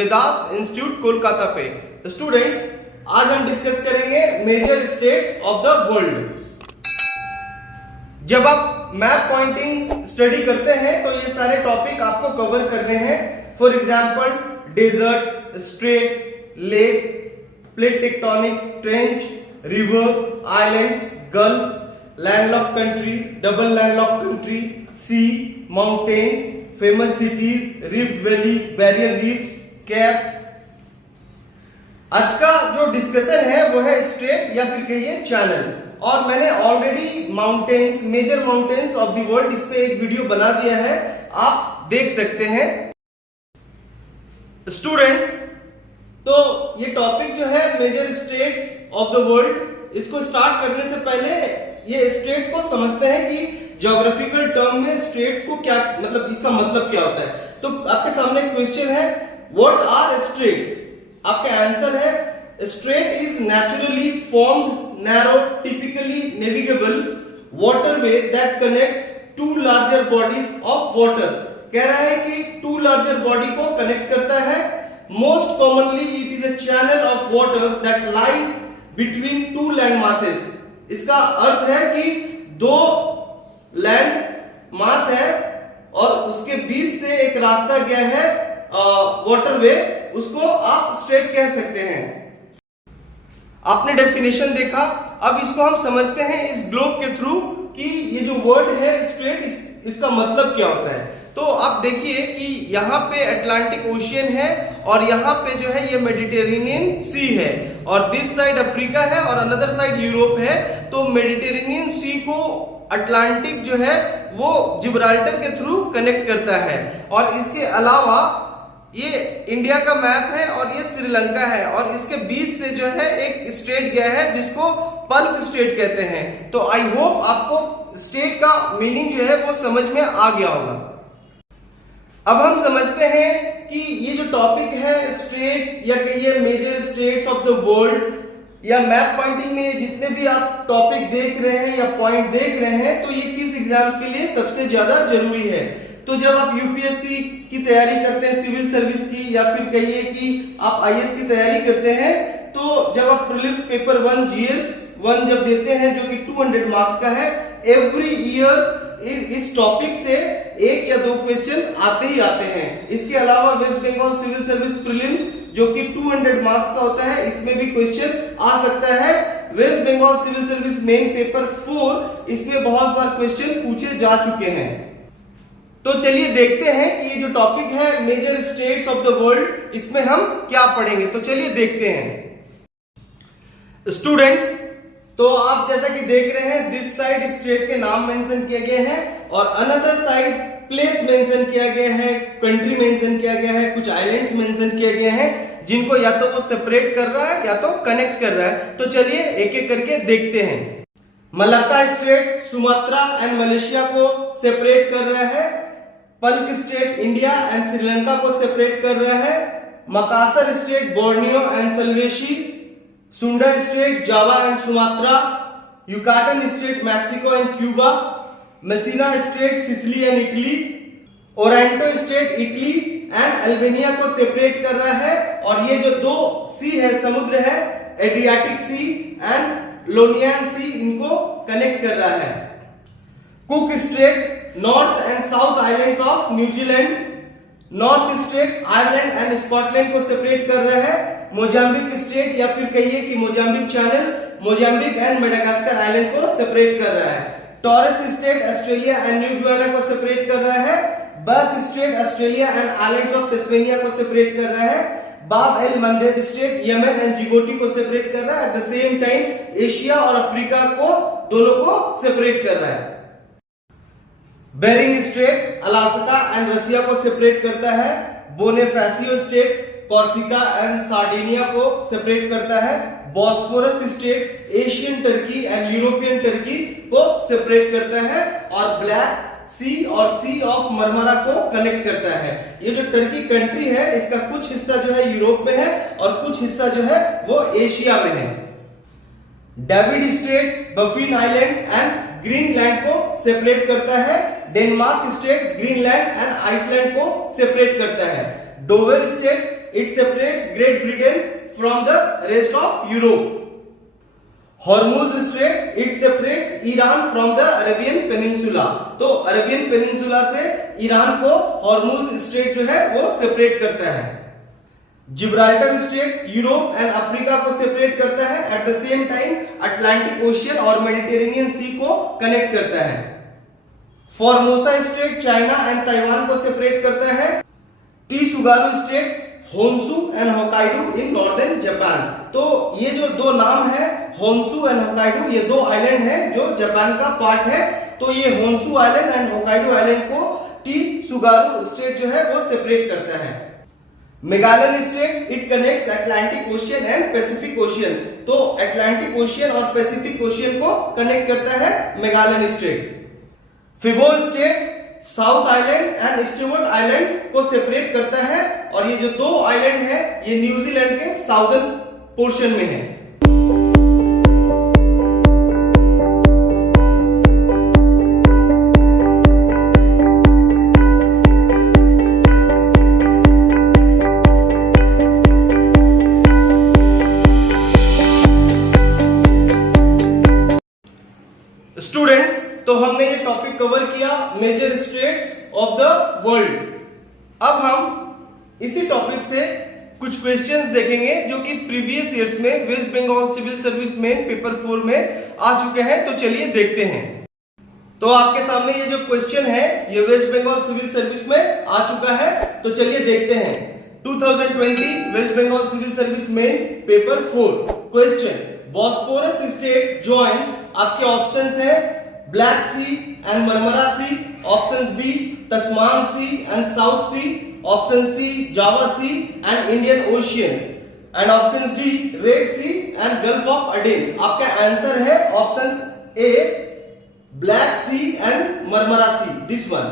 Vedas institute Kolkata पे। Students, आज हम डिस्कस करेंगे major straits of the world. जब आप मैप पॉइंटिंग स्टडी करते हैं तो ये सारे टॉपिक आपको कवर करने हैं। For example desert, strait, lake, plate tectonic, trench, river, islands, gulf, landlock country, double landlock country, sea, mountains, famous cities, rift valley, barrier reefs, capes. आज का जो डिस्कशन है वो है स्ट्रेट या फिर कहिए चैनल। और मैंने already mountains, major mountains of the world, इस पे एक वीडियो बना दिया है, आप देख सकते हैं। स्टूडेंट्स, तो ये टॉपिक जो है major straits of the world, इसको स्टार्ट करने से पहले ये स्टेट्स को समझते हैं कि ज्योग्राफिकल टर्म में स्टेट्स को क्या मतलब, इसका मतलब क्या होता है। तो आपके सामने क्वेश्चन है, व्हाट आर स्टेट्स? आपका आंसर है, strait is naturally formed narrow typically navigable waterway that connects two larger bodies of water. कह रहा है कि टू लार्जर बॉडी को कनेक्ट करता है। Most commonly it is a channel of water that lies between two land masses. इसका अर्थ है कि दो लैंड मास है और उसके बीच से एक रास्ता गया है वाटरवे, उसको आप स्ट्रेट कह सकते हैं। आपने डेफिनेशन देखा, अब इसको हम समझते हैं इस ग्लोब के थ्रू कि ये जो वर्ड है स्ट्रेट, इसका मतलब क्या होता है। तो आप देखिए कि यहाँ पे अटलांटिक ओशियन है और यहाँ पे जो है ये मेडिटेरेनियन सी है, और दिस साइड अफ्रीका है और अनदर साइड यूरोप है। तो मेडिटेरेनियन सी को अटलांटिक जो है वो जिब्राल्टर के थ्रू कनेक्ट करता है। और इसके अलावा ये इंडिया का मैप है और ये श्रीलंका है, और इसके बीच से जो है एक स्टेट गया है जिसको पल्क स्टेट कहते हैं। तो आई होप आपको स्टेट का मीनिंग जो है वो समझ में आ गया होगा। अब हम समझते हैं कि ये जो टॉपिक है स्टेट या कहिए major straits of the world, या मैप पॉइंटिंग में जितने भी आप टॉपिक देख रहे हैं या पॉइंट देख रहे हैं, तो ये किस एग्जाम्स के लिए सबसे ज्यादा जरूरी है। तो जब आप यूपीएससी की तैयारी करते हैं, सिविल सर्विस की, या फिर कहिए कि आप आईएएस की तैयारी करते हैं, तो जब आप प्रीलिम्स पेपर 1 जीएस 1 जब देते हैं जो कि 200 मार्क्स का है, एवरी ईयर इस टॉपिक से एक या दो क्वेश्चन आते ही आते हैं। इसके अलावा West Bengal civil service prelims जो कि 200 मार्क्स का होता है, इसमें भी क्वेश्चन आ सकता है। West Bengal civil service main paper 4, इसमें बहुत बार क्वेश्चन पूछे जा चुके हैं। तो चलिए देखते हैं कि ये जो टॉपिक है major straits of the world, इसमें हम क्या पढ़ेंगे। तो चलिए देखते हैं। स्टूडेंट्स, तो आप जैसा कि देख रहे हैं, दिस साइड स्टेट के नाम मेंशन किए गए हैं और अनदर साइड प्लेस मेंशन किया गया है, कंट्री मेंशन किया गया है, कुछ आइलैंड्स मेंशन किए गए हैं जिनको या तो वो सेपरेट कर रहा है या तो कनेक्ट कर रहा है। तो चलिए एक एक करके देखते हैं। Malacca strait Sumatra and Malaysia को सेपरेट कर रहा है। Palk strait India and Sri Lanka को सेपरेट कर रहा है। Makassar strait Borneo and Sulawesi. Sunda strait Java and Sumatra. Yucatan strait Mexico and Cuba. Messina strait Sicily and Italy. Otranto strait Italy and Albania को separate कर रहा है। और ये जो दो सी है, समुद्र है, एड्रियाटिक सी एंड लोनियन सी, इनको कनेक्ट कर रहा है। Cook strait north and south islands of New Zealand. North strait Ireland and Scotland को सेपरेट कर रहा है। मोजाम्बिक स्टेट या फिर कहिए कि Mozambique channel, Mozambique and Madagascar island को सेपरेट कर रहा है। Torres strait Australia and New Guinea को सेपरेट कर रहा है। Bass strait Australia and islands of Tasmania को सेपरेट कर रहा है। Bab el Mandeb strait Yemen and Djibouti को सेपरेट कर रहा है। At the same time Asia और अफ्रीका को दोनों को सेपरेट कर रहा है। Bering strait Alaska and Russia को सेपरेट करता है। Bonifacio strait Corsica and Sardinia को सेपरेट करता है। Bosphorus strait Asian Turkey and European Turkey को सेपरेट करता है। और ब्लैक सी और सी ऑफ मरमरा को कनेक्ट करता है। ये जो टर्की कंट्री है, इसका कुछ हिस्सा जो है यूरोप में है और कुछ हिस्सा जो है वो एशिया में है। Davis strait Baffin Island and Greenland को सेपरेट करता है। Denmark strait Greenland and Iceland को सेपरेट करता है। Dover strait it separates Great Britain from the rest of Europe. Hormuz Strait, it separates Iran from the Arabian Peninsula. तो Arabian peninsula से Iran को Hormuz strait जो है वो separate करता है. Gibraltar straight Europe and Africa को separate करता है. At the same time Atlantic Ocean और मेडिटेरेनियन सी को कनेक्ट करता है. Formosa straight China and Taiwan को सेपरेट करता है. Tsugaru straight Honshu and Hokkaido in northern Japan. तो ये जो दो नाम है होन्शु एंड होकाइडो, ये दो आइलैंड है जो जापान का पार्ट है. तो ये Honshu island and Hokkaido island को त्सुगारू स्ट्रेट जो है वो सेपरेट करता है. Magellan strait, it connects Atlantic Ocean and Pacific Ocean. तो अटलांटिक ओशियन और पैसिफिक ओशियन को कनेक्ट करता है मेगालन स्ट्रेट. फिबो strait south island and Stewart island को सेपरेट करता है. और ये जो दो आइलैंड है ये न्यूजीलैंड के साउदर्न पोर्शन में है. स्टूडेंट्स, तो हमने ये टॉपिक कवर किया major straits of the world. अब हम इसी टॉपिक से कुछ क्वेश्चंस देखेंगे जो कि प्रीवियस ईयर्स में West Bengal civil service main paper 4 में आ चुके हैं. तो चलिए देखते हैं. तो आपके सामने ये जो क्वेश्चन है ये वेस्ट बंगाल सिविल सर्विस में आ चुका है. तो चलिए देखते हैं. 2020 West Bengal civil service main paper 4 question, Bosphorus strait joins. आपके ऑप्शंस है Black Sea and Marmara Sea, option B Tasman Sea and South Sea, option C Java Sea and Indian Ocean, and option D Red Sea and Gulf of Aden. आपका answer है option A Black Sea and Marmara Sea, this one.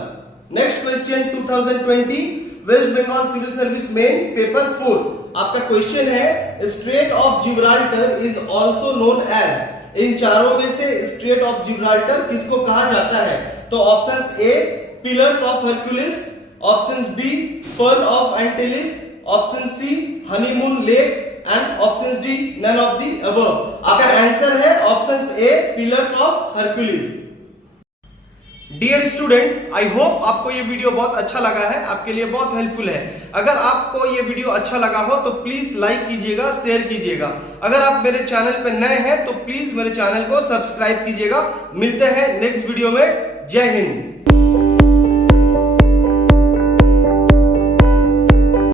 Next question 2020 West Bengal civil service main paper 4. आपका question है strait of Gibraltar is also known as. इन चारों में से straight of Gibraltar किसको कहा जाता है? तो option A pillars of Hercules, option B pearl of Antilles, option C honeymoon lake and option D none of the above. आपका आंसर है option A pillars of Hercules. Dear students, I hope आपको ये video बहुत अच्छा लगा है, आपके लिए बहुत हेल्पफुल है. अगर आपको ये वीडियो अच्छा लगा हो तो प्लीज लाइक कीजिएगा, शेयर कीजिएगा. अगर आप मेरे चैनल पर नए हैं तो प्लीज मेरे चैनल को सब्सक्राइब कीजिएगा. मिलते हैं नेक्स्ट वीडियो में. जय हिंद.